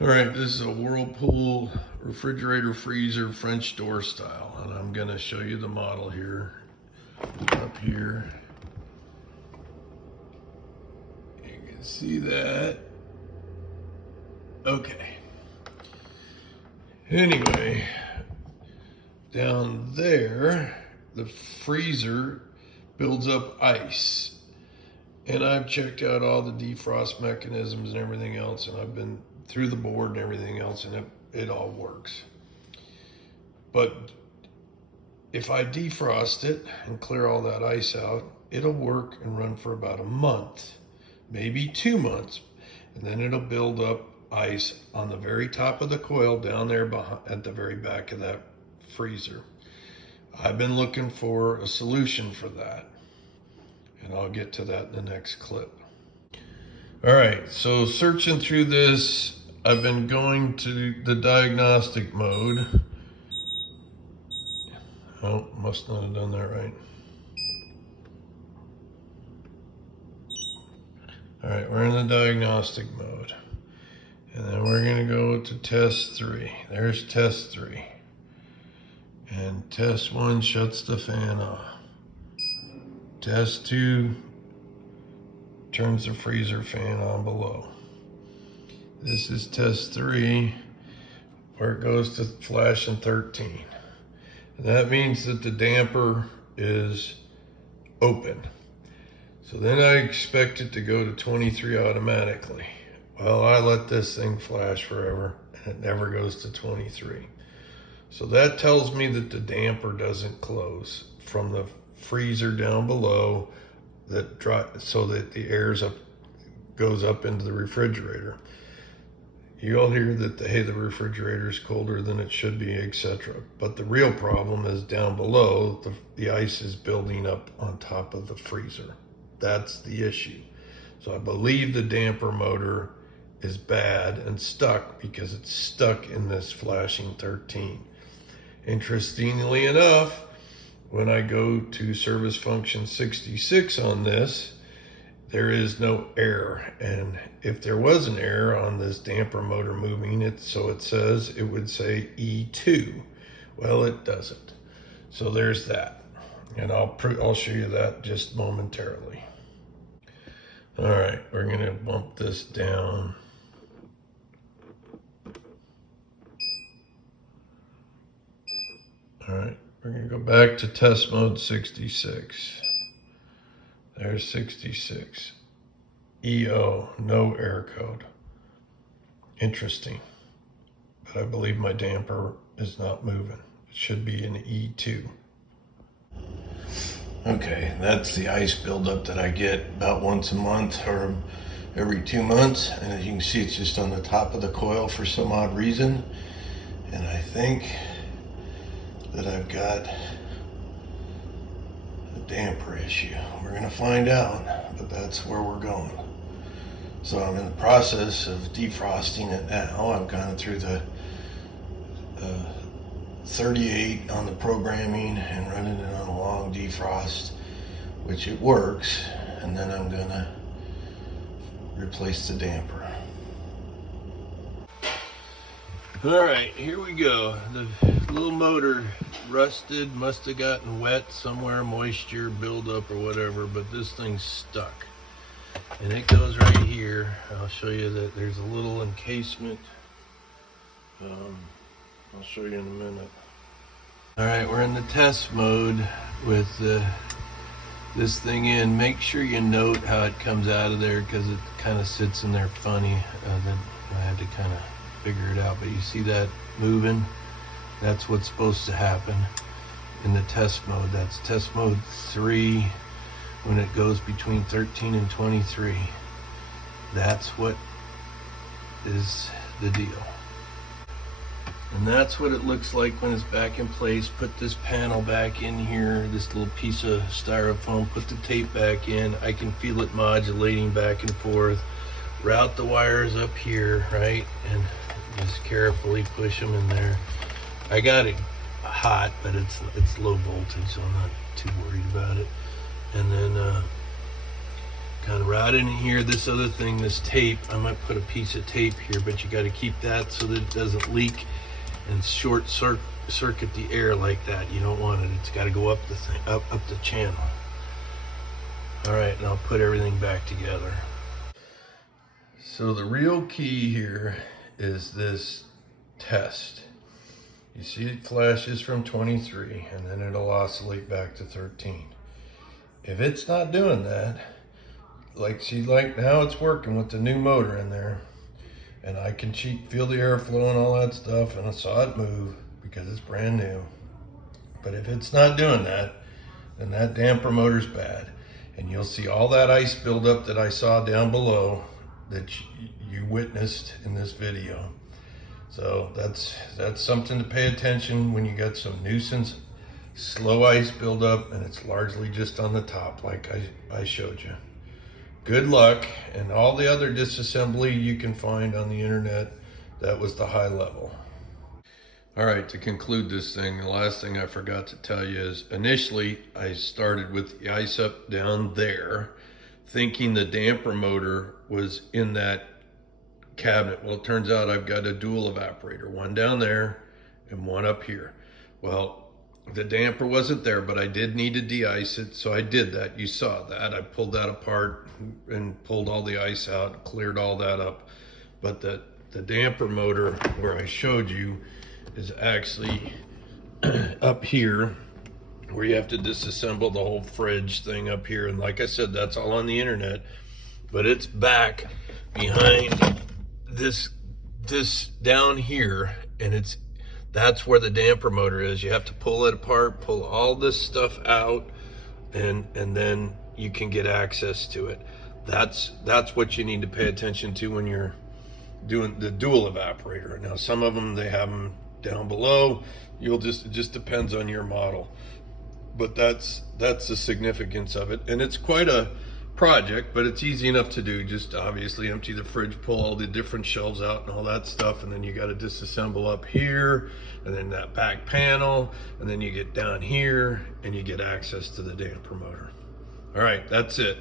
All right, this is a Whirlpool refrigerator freezer French door style, and I'm going to show you the model here. Up here, you can see that. Okay. Anyway, down there, the freezer builds up ice. And I've checked out all the defrost mechanisms and everything else, and I've been through the board and everything else, and it all works. But if I defrost it and clear all that ice out, it'll work and run for about a month, maybe 2 months, and then it'll build up ice on the very top of the coil down there at the very back of that freezer. I've been looking for a solution for that, and I'll get to that in the next clip. All right, so searching through this, I've been going to the diagnostic mode. Oh, must not have done that right. All right, we're in the diagnostic mode. And then we're gonna go to test 3. There's test 3. And test 1 shuts the fan off. Test 2 turns the freezer fan on below. This is test 3, where it goes to flashing 13. And that means that the damper is open. So then I expect it to go to 23 automatically. Well, I let this thing flash forever, and it never goes to 23. So that tells me that the damper doesn't close from the freezer down below, so that the air goes up into the refrigerator. You'll hear that the refrigerator is colder than it should be, etc. But the real problem is down below, the ice is building up on top of the freezer. That's the issue. So I believe the damper motor is bad and stuck because it's stuck in this flashing 13. Interestingly enough, when I go to service function 66 on this, there is no error. And if there was an error on this damper motor moving it, so it says, it would say E2. Well, it doesn't. So there's that. And I'll show you that just momentarily. All right, we're gonna bump this down. All right, we're gonna go back to test mode 66. There's 66. EO, no error code. Interesting. But I believe my damper is not moving. It should be in E2. Okay, that's the ice buildup that I get about once a month or every 2 months. And as you can see, it's just on the top of the coil for some odd reason. And I think that I've got a damper issue. We're gonna find out, but that's where we're going. So I'm in the process of defrosting it now. I've gone through the 38 on the programming and running it on a long defrost, which it works, and then I'm gonna replace the damper. All right, here we go. The little motor rusted, must have gotten wet somewhere, moisture buildup or whatever, but this thing's stuck. And it goes right here. I'll show you that there's a little encasement. I'll show you in a minute. All right, we're in the test mode with this thing in. Make sure you note how it comes out of there, because it kind of sits in there funny. Then I had to kind of figure it out, but you see that moving? That's what's supposed to happen in the test mode. That's test mode 3 when it goes between 13 and 23. That's what is the deal. And that's what it looks like when it's back in place. Put this panel back in here, this little piece of styrofoam, put the tape back in. I can feel it modulating back and forth. Route the wires up here, right? And just carefully push them in there. I got it hot, but it's low voltage, so I'm not too worried about it. And then kind of right in here. This other thing, this tape, I might put a piece of tape here, but you got to keep that so that it doesn't leak and short circuit the air like that. You don't want it. It's got to go up the thing, up the channel. All right, and I'll put everything back together. So the real key here is this test. You see it flashes from 23 and then it'll oscillate back to 13. If it's not doing that, like now it's working with the new motor in there, and I can feel the airflow and all that stuff, and I saw it move because it's brand new. But if it's not doing that, then that damper motor's bad. And you'll see all that ice buildup that I saw down below that you witnessed in this video. So that's something to pay attention when you got some nuisance slow ice buildup, and it's largely just on the top like I showed you. Good luck, and all the other disassembly you can find on the internet, that was the high level. All right, to conclude this thing, the last thing I forgot to tell you is initially I started with the ice up down there, thinking the damper motor was in that cabinet. Well, it turns out I've got a dual evaporator, one down there and one up here. Well, the damper wasn't there, but I did need to de-ice it, so I did that. You saw that. I pulled that apart and pulled all the ice out, cleared all that up. But the damper motor where I showed you is actually up here, where you have to disassemble the whole fridge thing up here. And like I said, that's all on the internet, but it's back behind this down here, and that's where the damper motor is. You have to pull it apart, pull all this stuff out, and then you can get access to it. That's what you need to pay attention to when you're doing the dual evaporator. Now, some of them, they have them down below. It just depends on your model. But that's the significance of it. And it's quite a project, but it's easy enough to do. Just obviously empty the fridge, pull all the different shelves out and all that stuff, and then you got to disassemble up here, and then that back panel, and then you get down here and you get access to the damper motor. All right, that's it.